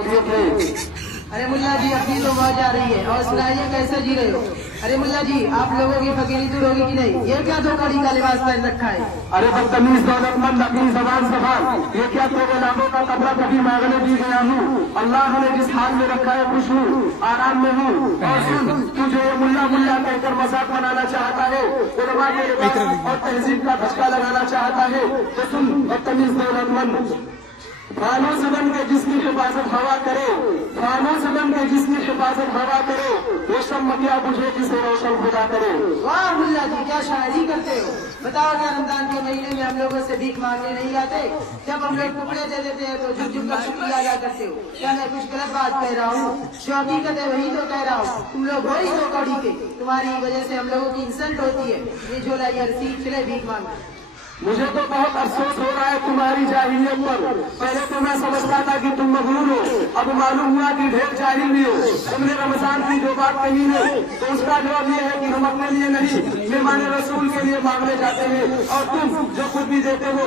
अरे मुल्ला जी अपनी तो मौज आ रही है और सुनाइए कैसे जी रहे हो। अरे मुल्ला जी आप लोगों की फकीरी दूर होगी कि नहीं? ये क्या धोखाड़ी का लिबास पहन रखा है? अरे बदतमीज दौलतमंद अपनी जबान संभाल। ये क्या तेरे लाभों का कपड़ा कभी मांगने दी गया हूँ? अल्लाह ने जिस हाल में रखा है खुश हूँ, आराम में हूँ। और सुन, तुझे ये मुल्ला मुल्ला कहकर मजाक बनाना चाहता है, उलमा के लिबास और तहजीब का धक्का लगाना चाहता है तो सुन बदतमीज दौलतमंद, फानूस बन के जिसकी हिफाजत हवा करे, फानूस बन के जिसकी हिफाजत हवा करे, वो शम्म क्या बुझे जिसे रोशन खुदा करे। वाह मुल्ला जी क्या शायरी करते हो। बताओ क्या रमजान के महीने में हम लोगों से भीख मांगने नहीं आते? जब हम लोग टुकड़े दे देते हैं तो झुक झुक कर शुक्रिया अदा करते हो। क्या मैं कुछ गलत बात कह रहा हूँ? जो हकीकत है वही तो कह रहा हूँ। तुम लोग हो ही तो कौड़ी के, तुम्हारी वजह से हम लोगों की इंसल्ट होती है। ये झोला ये रसीद चले भीख मांग। मुझे तो बहुत अफसोस हो रहा है तुम्हारी जाहिलियत पर। पहले तो मैं समझता था कि तुम मगरूर हो, अब मालूम हुआ कि ढेर जाहिल भी हो। तुमने रमजान की जो बात कही है तो उसका जवाब ये है कि हम अपने लिए नहीं मेहमान रसूल के लिए मांगने जाते हैं, और तुम जो खुद भी देते हो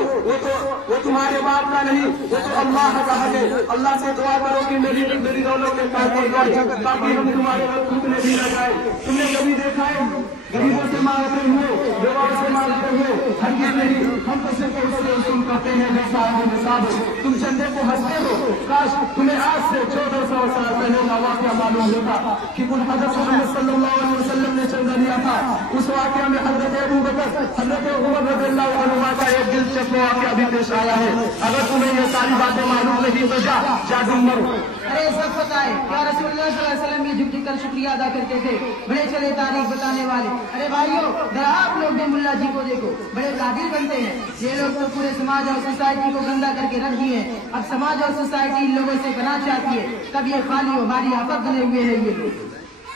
वो तुम्हारे बाप का नहीं, वो तो अल्लाह का है। अल्लाह से दुआ करो कि मेरी दौलत में ताकत जाए ताकि हम तुम्हारे टूटने भी न जाए। तुमने कभी देखा है गरीबों से मांगते हुए, बेवाओं से मांगते हुए? हरगिज़ नहीं। हम तो सिर्फ उससे रसूल करते हैं जैसा आगे निसाब। तुम चंदे को हंसते हो, काश तुम्हें आज से 1400 साल पहले का वाक़या मालूम होता कि कुल हज़रत मोहम्मद सल्लल्लाहु अलैहि वसल्लम ने चंदा लिया था। उस वाक़या में हज़रत अबू बकर, हज़रत उमर रज़ियल्लाहु अन्हुमा का एक दिलचस्प वाक़या भी पेश आया है। अगर तुम्हें ये सारी बातें मालूम नहीं तो जा तुम मरो। अरे सब पता है क्या रसूलुल्लाह सल्लल्लाहु अलैहि वसल्लम ये झुक कर शुक्रिया अदा करते थे, बड़े चले तारीफ बताने वाले। अरे भाइयों जरा आप लोग भी मुल्ला जी को देखो, बड़े काबिल बनते हैं। ये लोग तो पूरे समाज और सोसाइटी को गंदा करके रख दिए हैं। अब समाज और सोसाइटी इन लोगों से बना चाहती है, तब ये खाली हमारी आफत बने हुए हैं ये लोग।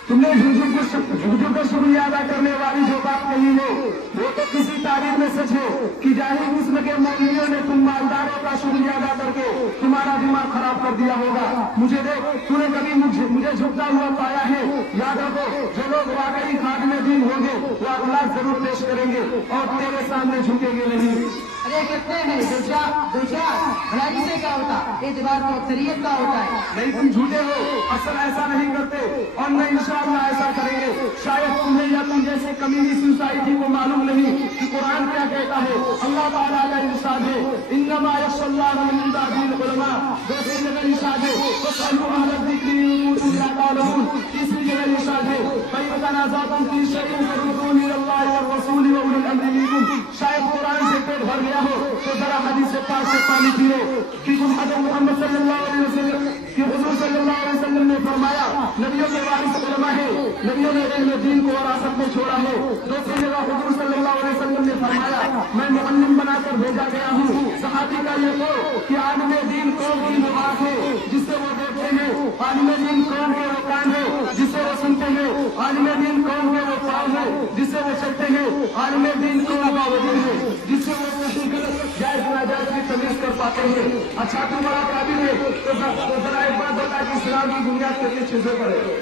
तुमने झुक कर शुक्रिया अदा करने वाली जो बात कही है वो तो किसी तारीफ में सच है कि जाहिल किस्म के मौलवियों ने तुम मालदारों का शुक्रिया अदा करके तुम्हारा दिमाग खराब कर दिया होगा। मुझे देख, तूने कभी मुझे झुकता हुआ पाया है? याद रखो, जो लोग वाकई खादिम दीन होंगे वो अखलाक जरूर पेश करेंगे और तेरे सामने झुकेंगे नहीं। अरे कहते हैं दो भलाई से क्या होता, एतबार तो अक्सरियत का होता है। नहीं, तुम झूठे हो, असल ऐसा नहीं करते और न इंशाअल्लाह ऐसा करेंगे। शायद तुम्हें या तुम जैसे कमीनी सोसाइटी को मालूम नहीं कि कुरान क्या कहता है। अल्लाह ताला का इरशाद है, इन्नमा यख्शल्लाह मिन इबादिल उलमा। दूसरी जगह इरशाद है, फस्अलू अहल ज़िक्रि इन कुंतुम ला ताअलमून। तीसरी जगह इरशाद है, फ़इन तनाज़अतुम फ़ी शैइन फरुद्दूहु इलल्लाहि वर रसूल व उलिल अम्रि मिनकुम। शायद कुरान से पेट भर गया हो तो जरा हदीस से पाक से पानी पियो कि हज़रत मोहम्मद सल्लल्लाहु अलैहि वसल्लम कि हुज़ूर सल्लल्लाहु अलैहि वसल्लम ने फरमाया, नबियों के वारिस उलमा है, नबियों ने इल्म दीन को विरासत में छोड़ा है। दूसरी जगह हुज़ूर सल्लल्लाहु अलैहि वसल्लम ने फरमाया, मैं मुअल्लिम बनाकर भेजा गया हूँ। सहाबी का ये हो कि आलिम दीन कौम की निगाह है जिससे वो देखते हैं, आलिम दीन कौम के वो कान है जिससे वो सुनते हैं, आलिम दीन कौम के वो पाँव है जिससे वो चलते हैं, आलिम दीन कौम का वजूद है जिससे वो जायज नाजायज की तमीज कर पाते हैं। अच्छा तुम बड़ा काबिल है तो जरा एक बात बता कि इस्लाम की बुनियाद कितनी चीजों पर है?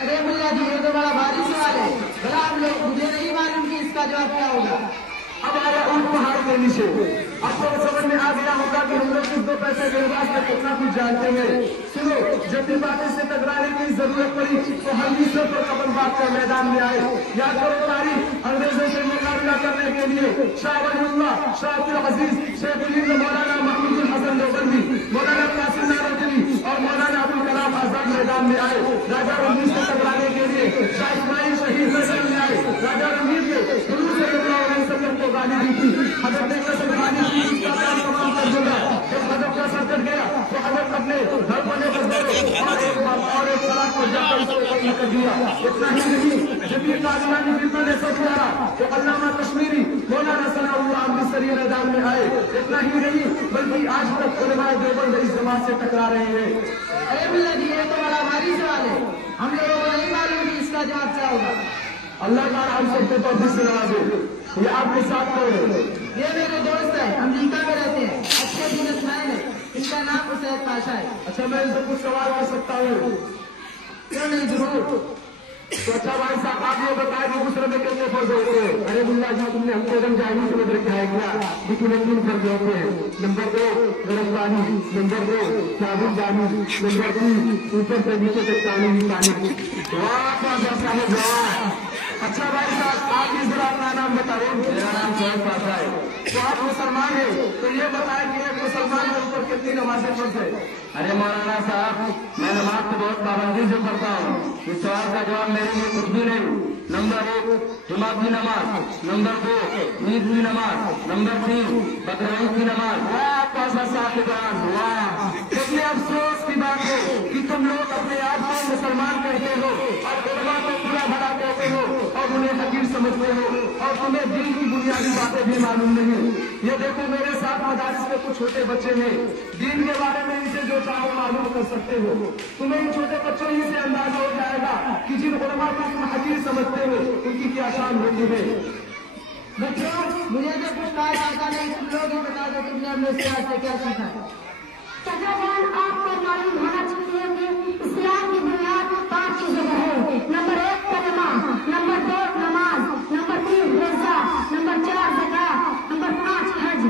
अरे मुल्ला जी ये तो बड़ा भारी सवाल है, भला आप लोग मुझे नहीं मालूम कि इसका जवाब क्या होगा। अब आया उन पहाड़ के नीचे, अब तो समझ में आ गया होगा कि हम लोग कुछ दो पैसे के लिबास में कितना कुछ जानते हैं। सुनो, जब भी बातें से टकराने की जरूरत पड़ी तो हदीसों पर कबल बात का मैदान में आए। याद करो तारीख, अंग्रेजों से मुकाबला करने के लिए शाह वलीउल्लाह, शाह अब्दुल अजीज, शेख मौलाना महमूद हसन देवबंदी, मौलाना कासिम नानवी और मौलाना अबुल कलाम आजाद मैदान में आए। राजा रणवीर से टकराने के लिए शाह इस्माइल शहीद मैदान में आए। राजा रणवीर के हुज़ूर सल्लल्लाहु अलैहि वसल्लम को गाली दी थी। हज़रत ने कसम खानी थी उसका काम तमाम कर दूंगा। जब हज़रत का सर कट गया तो हज़रत अपने घर बने पर गए और एक सलाह को जाकर उसको कत्ल कर दिया। इतना ही नहीं, जब ये कादियानी फितना ने सच मारा तो अल्लामा कश्मीरी, मौलाना सनाउल्लाह अमृतसरी मैदान में आए। इतना ही नहीं बल्कि आज तक उलमाए देवबंद इस जमात से टकरा रहे हैं। अरे मुल्ला जी ये तो बड़ा भारी सवाल है, हम लोगों को नहीं मालूम कि इसका जवाब क्या होगा। अल्लाह ताला हम सबको तौफीक से नवाजे। ये आपके साथ कौन है? ये मेरे दोस्त है, अमेरिका में रहते हैं, अच्छे बिजनेसमैन है, इनका नाम उसैद पाशा है। अच्छा मैं इनसे कुछ सवाल कर सकता हूँ? क्यों नहीं, जरूर। تو اچھا بھائی صاحب آپ یہ بتائیں کہ غسل میں کتنے فرض ہوتے ہیں؟ ارے ملا جی تم نے ہم کو جاہلی سمجھ رکھا ہے کیا؟ لیکن 3 فرض ہوتے ہیں. نمبر 2 گرم پانی، نمبر 2 صابن پانی، نمبر 3 اوپر سے نیچے تک پانی. اچھا بھائی صاحب آپ اس ذرا اپنا نام بتائیں. میرا نام شعیب پاشا ہے. تو آپ مسلمان ہیں تو یہ بتائیں کہ ایک مسلمان کے اوپر کتنی نمازیں فرض ہے؟ ارے مولانا صاحب میں نماز کو بہت پابندی سے پڑھتا ہوں. اس سوال کا جواب میرے لیے کچھ بھی نہیں. نمبر 1 جمعہ کی نماز، نمبر 2 عید کی نماز، نمبر 3 بقرعید کی نماز. کتنے افسوس کی بات ہے کہ تم لوگ اپنے آپ کو مسلمان کہتے ہو اور علماء کو برا بھلا کہتے ہو اور انہیں حقیر سمجھتے ہو اور تمہیں دین کی بنیادی باتیں بھی معلوم نہیں. یہ دیکھو میرے ساتھ مدارس میں کچھ چھوٹے بچے ہیں، دین کے بارے میں ان سے جو چاہو معلوم کر سکتے ہو. تمہیں ان چھوٹے بچوں ہی سے اندازہ ہو جائے گا کہ جن علماء کو تم حقیر سمجھتے ہو ان کی کیا شان ہوتی ہے. بچوں مجھے تو کچھ کہا جاتا نہیں، تم لوگ ہی بتا دو تم نے ہم نے اسلام سے کیا سیکھا ہے. چچا جان آپ کو معلوم ہونا چاہیے کہ اسلام کی بنیاد 5 چیزیں ہے. نمبر 1 کلمہ، نمبر 2 نماز، نمبر 3 روزہ، نمبر 4 زکات، نمبر 5 حج.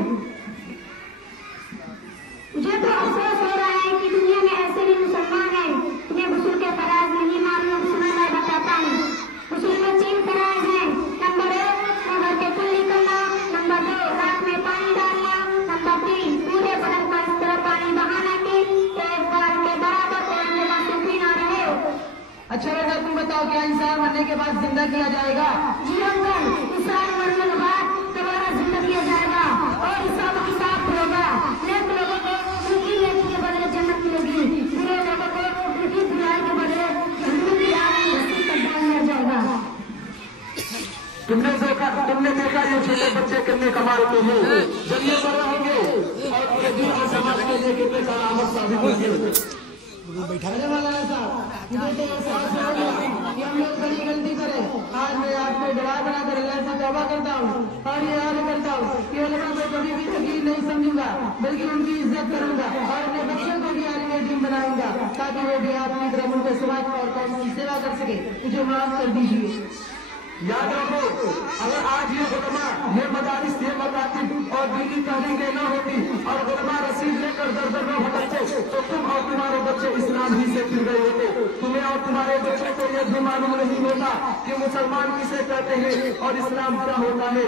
مجھے تو افسوس ہو رہا ہے کہ دنیا میں ایسے بھی مسلمان ہیں انہیں غسل کے فرائض نہیں معلوم. سنا میں بتاتا ہوں. غسل میں 3 فرائض ہیں. نمبر 1 گھر کے کل نکلنا، نمبر 2 رات میں پانی ڈالنا، نمبر 3 پورے بدن پر اس طرح پانی بہانا کہ ایک بار کے برابر پڑھنے کا سوکھی نہ رہے. اچھا بیٹا تم بتاؤ کیا انسان مرنے کے بعد زندہ کیا جائے گا؟ جی انکل، انسان مرنے کے بعد دوبارہ زندہ کیا جائے گا اور حساب و کتاب ہوگا. نیک لوگوں کو ان کی نیکی کے بدلے جنت ملے گی، برے لوگوں کو ان کی برائی کے بدلے جہنم کی آگ میں گھسیٹ کر ڈال دیا جائے گا. تم نے دیکھا یہ چھوٹے بچے کتنے کمال کے ہیں. جب یہ بڑے ہوں گے اور یہ دین کو سمجھنے کے کتنے کرامت ثابت ہوں گے. ارے مولانا صاحب مجھے تو احساس ہو گیا کہ ہم لوگ بڑی غلطی کریں. آج میں آپ کو ڈرا بنا کر اللہ سے توبہ کرتا ہوں اور یہ یاد کرتا ہوں کہ علماء کو کبھی بھی تقریر نہیں سمجھوں گا بلکہ ان کی عزت کروں گا اور اپنے بچوں کو بھی عالم دین بناؤں گا تاکہ وہ بھی آپ کی طرح ان کو سماج اور قوم کی سیوا کر سکے. مجھے معاف کر دیجیے. یاد رکھو اگر آج یہ علماء، یہ مدارس، یہ مکاتب اور دینی تحریکیں نہ ہوتی اور علماء رسید لے کر در در نہ بھٹکتے تو تم اور تمہارے بچے اسلام ہی سے پھر گئے ہوتے. تمہیں اور تمہارے بچوں کو یہ بھی معلوم نہیں ہوتا کہ مسلمان کسے کہتے ہیں اور اسلام کیا ہوتا ہے.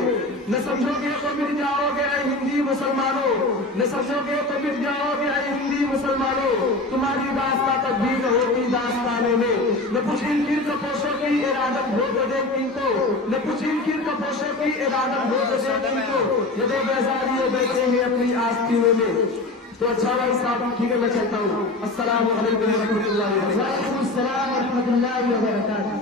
نہ سمجھو گے تو مٹ جاؤ گے اے ہندی مسلمانوں، نہ سمجھو گے تو مٹ جاؤ گے اے ہندی مسلمانوں. تمہاری داستہ تبدیل ہوگی داستانوں میں. نہ کچھ ان کی کپوشوں کی ارادت ہو تو دیکھتی نہ کچھ ان کی کپوشوں کی ارادت ہو تو دیکھتی کو یہ دو بیزاری بیٹھے ہیں اپنی آستینوں میں. تو اچھا بھائی صاحب ٹھیک ہے میں چلتا ہوں. السلام علیکم ورحمۃ اللہ وبرکاتہ. وعلیکم السلام ورحمۃ اللہ وبرکاتہ.